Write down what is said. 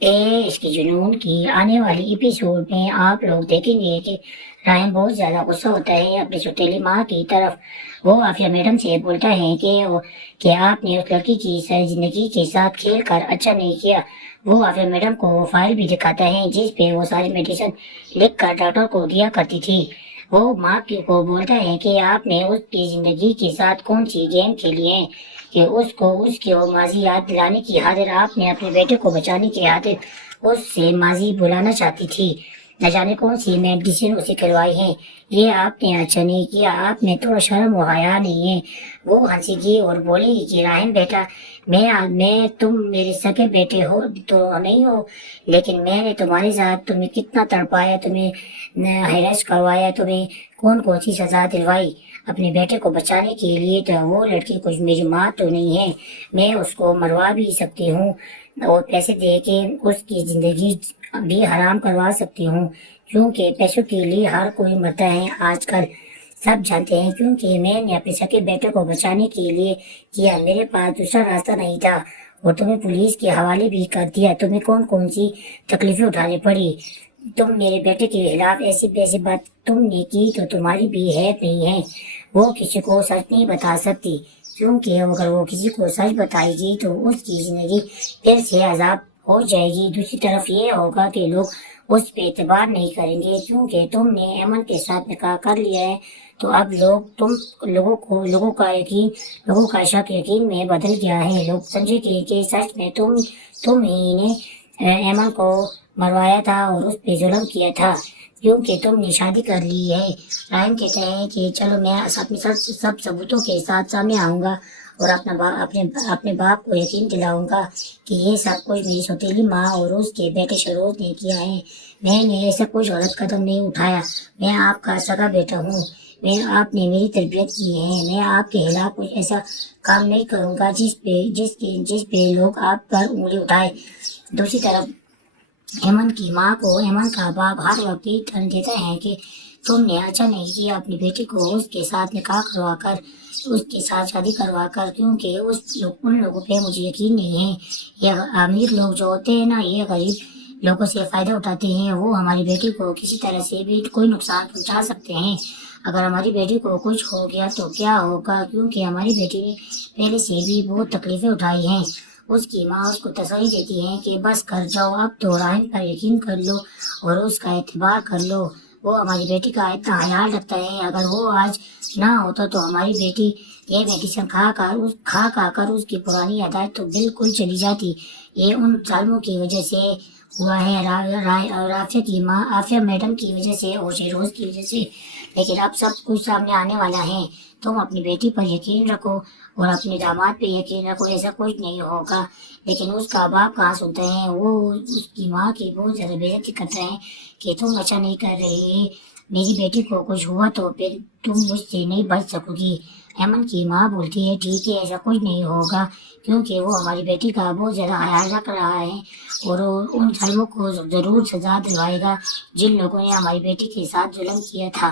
عشق جنون کی آنے والی ایپیسوڈ میں آپ لوگ دیکھیں گے کہ رائم بہت زیادہ غصہ ہوتا ہے اپنی سوتیلی ماں کی طرف۔ وہ عافیہ میڈم سے بولتا ہے کہ آپ نے اس لڑکی کی ساری زندگی کے ساتھ کھیل کر اچھا نہیں کیا۔ وہ عافیہ میڈم کو فائل بھی دکھاتا ہے جس پہ وہ ساری میڈیسن لکھ کر ڈاکٹر کو دیا کرتی تھی۔ وہ ماں کو بولتا ہے کہ آپ نے اس کی زندگی کے ساتھ کون سی گیم کھیلی ہے کہ اس کو اس کی ماضی یاد دلانے کی خاطر آپ نے اپنے بیٹے کو بچانے کی خاطر اس سے ماضی بلانا چاہتی تھی۔ نہ جانے کون سی میڈیسن اسے کھلوائی ہیں۔ یہ آپ نے اچھا نہیں کیا، آپ نے تھوڑا شرم و حیا نہیں ہے۔ وہ ہنسی گی اور بولے گی کہ راہم بیٹا، تم میرے سگے بیٹے ہو تو نہیں ہو، لیکن میں نے تمہارے ساتھ تمہیں کتنا تڑپایا، تمہیں ہراس کروایا، تمہیں کون سی سزا دلوائی اپنے بیٹے کو بچانے کے لیے۔ تو وہ لڑکی کچھ میری ماں تو نہیں ہے، میں اس کو مروا بھی سکتی ہوں اور پیسے دے کے اس کی زندگی بھی حرام کروا سکتی ہوں، کیونکہ پیسوں کے لیے ہر کوئی مرتا ہے آج کل، سب جانتے ہیں۔ کیونکہ میں نے اپنے سگے بیٹے کو بچانے کے لیے کیا، میرے پاس دوسرا راستہ نہیں تھا، اور تمہیں پولیس کے حوالے بھی کر دیا۔ تمہیں کون سی تکلیفیں اٹھانی پڑی، تم میرے بیٹے کے خلاف ایسی بات تم نے کی تو تمہاری بھی حیثیت نہیں ہے۔ وہ کسی کو سچ نہیں بتا سکتی، کیونکہ اگر وہ کسی کو سچ بتائے گی تو اس کی زندگی پھر سے عذاب ہو جائے گی۔ دوسری طرف یہ ہوگا کہ لوگ اس پہ اعتبار نہیں کریں گے، کیونکہ تم نے ایمن کے ساتھ نکاح کر لیا ہے، تو اب لوگوں کا شک یقین میں بدل گیا ہے۔ لوگ سمجھے کہ سچ میں تم ہی نے ایمن کو مروایا تھا اور اس پہ ظلم کیا تھا، کیونکہ تم نے شادی کر لی ہے۔ رائم کہتے ہیں کہ چلو میں اپنے سب ثبوتوں کے ساتھ سامنے آؤں گا اور اپنے باپ کو یقین دلاؤں گا کہ یہ سب کچھ میری سوتیلی ماں اور اس کے بیٹے شروز نے کیا ہے۔ میں نے ایسا کچھ غلط قدم نہیں اٹھایا، میں آپ کا سگا بیٹا ہوں، آپ نے میری تربیت کی ہے، میں آپ کے خلاف کچھ ایسا کام نہیں کروں گا جس پہ لوگ آپ پر انگلی اٹھائے۔ دوسری طرف ایمن کی ماں کو ایمن کا باپ ہر وقت یہ ٹرن دیتا ہے کہ تم نے اچھا نہیں کیا اپنی بیٹی کو اس کے ساتھ نکاح کروا کر، اس کے ساتھ شادی کروا کر، کیونکہ ان لوگوں پہ مجھے یقین نہیں ہے۔ یہ امیر لوگ جو ہوتے ہیں نا، یہ غریب لوگوں سے فائدہ اٹھاتے ہیں، وہ ہماری بیٹی کو کسی طرح سے بھی کوئی نقصان پہنچا سکتے ہیں۔ اگر ہماری بیٹی کو کچھ ہو گیا تو کیا ہوگا، کیونکہ ہماری بیٹی نے پہلے سے بھی بہت تکلیفیں اٹھائی ہیں۔ اس کی ماں اس کو تسلی دیتی ہے کہ بس کر جاؤ، اب تو راہم پر یقین کر لو اور اس کا اعتبار کر لو، وہ ہماری بیٹی کا اتنا خیال رکھتا ہے۔ اگر وہ آج نہ ہوتا تو ہماری بیٹی یہ میڈیسن کھا کر اس کی پرانی عادت تو بالکل چلی جاتی۔ یہ ان ظالموں کی وجہ سے ہوا ہے، عافیہ کی ماں، عافیہ میڈم کی وجہ سے اور شہروز کی وجہ سے، لیکن اب سب کچھ سامنے آنے والا ہے۔ تم اپنی بیٹی پر یقین رکھو اور اپنے داماد پہ یقین رکھو، ایسا کچھ نہیں ہوگا۔ لیکن اس کا باپ کہاں سنتا ہے، وہ اس کی ماں کی بہت زیادہ بے عزتی کرتا ہے کہ تم اچھا نہیں کر رہی، میری بیٹی کو کچھ ہوا تو پھر تم مجھ سے نہیں بچ سکو گی۔ ایمن کی ماں بولتی ہے ٹھیک ہے، ایسا کچھ نہیں ہوگا، کیونکہ وہ ہماری بیٹی کا بہت زیادہ خیال رکھ رہا ہے اور ان ظالموں کو ضرور سزا دلوائے گا جن لوگوں نے ہماری بیٹی کے ساتھ ظلم کیا تھا۔